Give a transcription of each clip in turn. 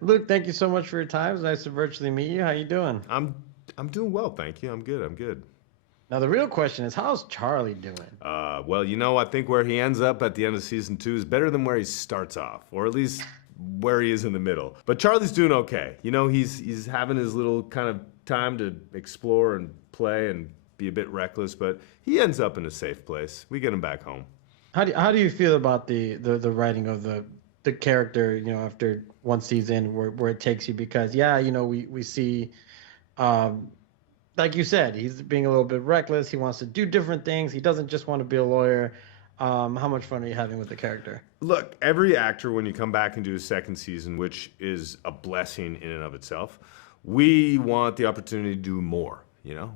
Luke, thank you so much for your time. It's nice to virtually meet you. How you doing? I'm doing well, thank you. I'm good. I'm good. Now the real question is, how's Charlie doing? Well, I think where he ends up at the end of season two is better than where he starts off, or at least where he is in the middle. But Charlie's doing okay. He's having his little kind of time to explore and play and be a bit reckless, but he ends up in a safe place. We get him back home. How do you feel about the writing of the character, after one season where it takes you? Because yeah, we see um like you said, he's being a little bit reckless. He wants to do different things. He doesn't just want to be a lawyer. How much fun are you having with the character? Look, every actor, when you come back and do a second season, which is a blessing in and of itself, we want the opportunity to do more.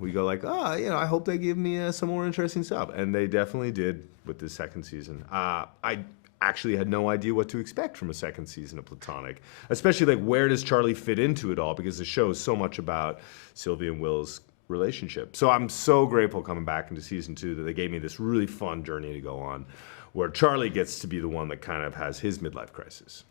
We go like, I hope they give me some more interesting stuff, and they definitely did with this second season. I actually had no idea what to expect from a second season of Platonic, especially like where does Charlie fit into it all, because the show is so much about Sylvia and Will's relationship. So I'm so grateful coming back into season two that they gave me this really fun journey to go on, where Charlie gets to be the one that kind of has his midlife crisis.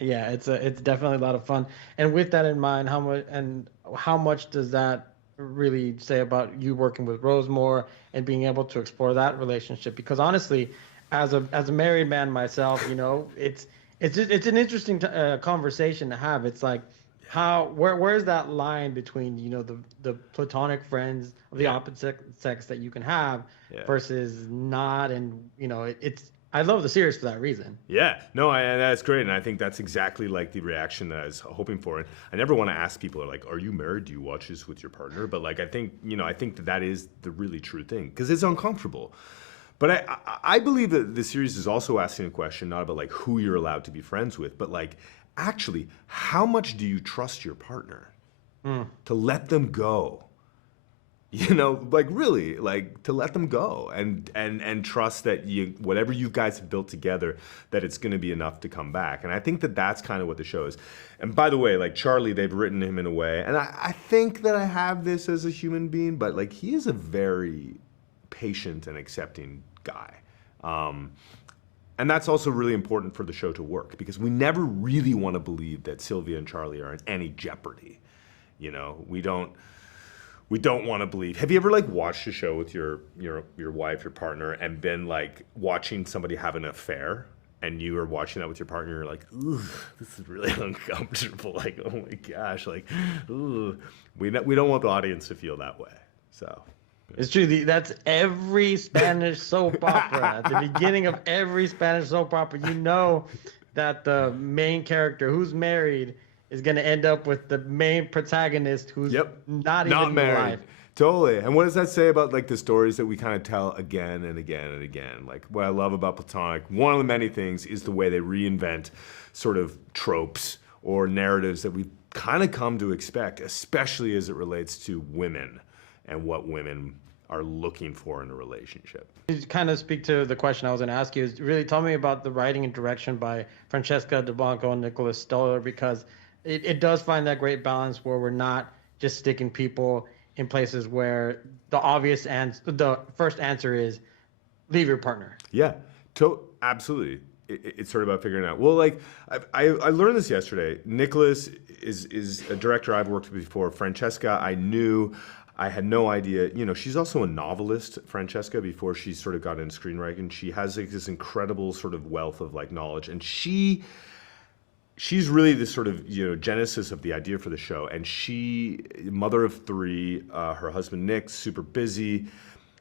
Yeah, it's definitely a lot of fun. And with that in mind, how much does that really say about you working with Rosemore and being able to explore that relationship? Because honestly, as a married man myself, it's an interesting conversation to have. It's like where's that line between the platonic friends of the Yeah, opposite sex that you can have yeah. versus not, and it's I love the series for that reason. Yeah, no, and that's great, and I think that's exactly like the reaction that I was hoping for. And I never want to ask people like, "Are you married? Do you watch this with your partner?" But like, I think that is the really true thing because it's uncomfortable. But I believe that the series is also asking a question not about like who you're allowed to be friends with, but like actually how much do you trust your partner Mm. to let them go? Like really, like to let them go and trust that you whatever you guys have built together, that it's going to be enough to come back. And I think that that's kind of what the show is. And by the way, like Charlie, they've written him in a way, and I think that I have this as a human being, but like he is a very patient and accepting guy. Um, and that's also really important for the show to work because we never really want to believe that Sylvia and Charlie are in any jeopardy. We don't want to believe. Have you ever like watched a show with your wife, your partner, and been like watching somebody have an affair, and you are watching that with your partner, you're like, ooh, this is really uncomfortable. Like, oh my gosh, like, ooh, we don't want the audience to feel that way. So. It's true. That's every Spanish soap opera. At the beginning of every Spanish soap opera, you know that the main character who's married is going to end up with the main protagonist who's Yep. not Not even married. alive. Totally. And what does that say about like the stories that we kind of tell again and again and again? Like what I love about Platonic, one of the many things is the way they reinvent sort of tropes or narratives that we've kind of come to expect, especially as it relates to women and what women are looking for in a relationship. To kind of speak to the question I was going to ask you, is really tell me about the writing and direction by Francesca, Delbanco, and Nicholas Stoller, because it does find that great balance where we're not just sticking people in places where the first answer is leave your partner. Yeah, absolutely. It's sort of about figuring out. Well, like I learned this yesterday. Nicholas is a director I've worked with before. Francesca, I knew. I had no idea. She's also a novelist, Francesca, before she sort of got into screenwriting. She has like this incredible sort of wealth of like knowledge, and she's really the sort of genesis of the idea for the show. And she, mother of three, her husband Nick, super busy,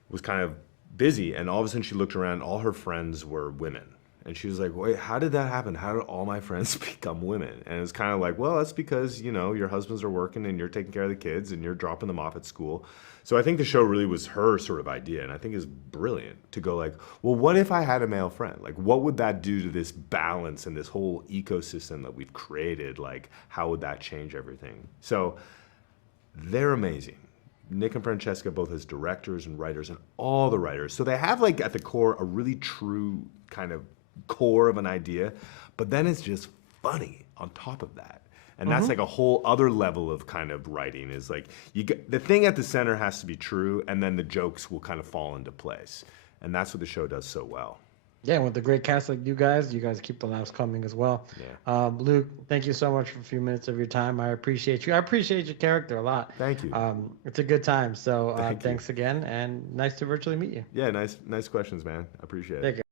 was kind of busy, and all of a sudden she looked around, all her friends were women. And she was like, wait, how did that happen? How did all my friends become women? And it was kind of like, well, that's because, your husbands are working and you're taking care of the kids and you're dropping them off at school. So I think the show really was her sort of idea. And I think it's brilliant to go like, well, what if I had a male friend? Like, what would that do to this balance and this whole ecosystem that we've created? Like, how would that change everything? So they're amazing. Nick and Francesca both as directors and writers and all the writers. So they have like at the core a really true kind of core of an idea, but then it's just funny on top of that. And that's like a whole other level of kind of writing is like the thing at the center has to be true, and then the jokes will kind of fall into place. And that's what the show does so well. Yeah, with the great cast like you guys keep the laughs coming as well. Yeah. Luke, thank you so much for a few minutes of your time. I appreciate you. I appreciate your character a lot. Thank you. It's a good time. So Thank you. thanks again, and nice to virtually meet you. Yeah, nice questions, man. I appreciate it. Take care.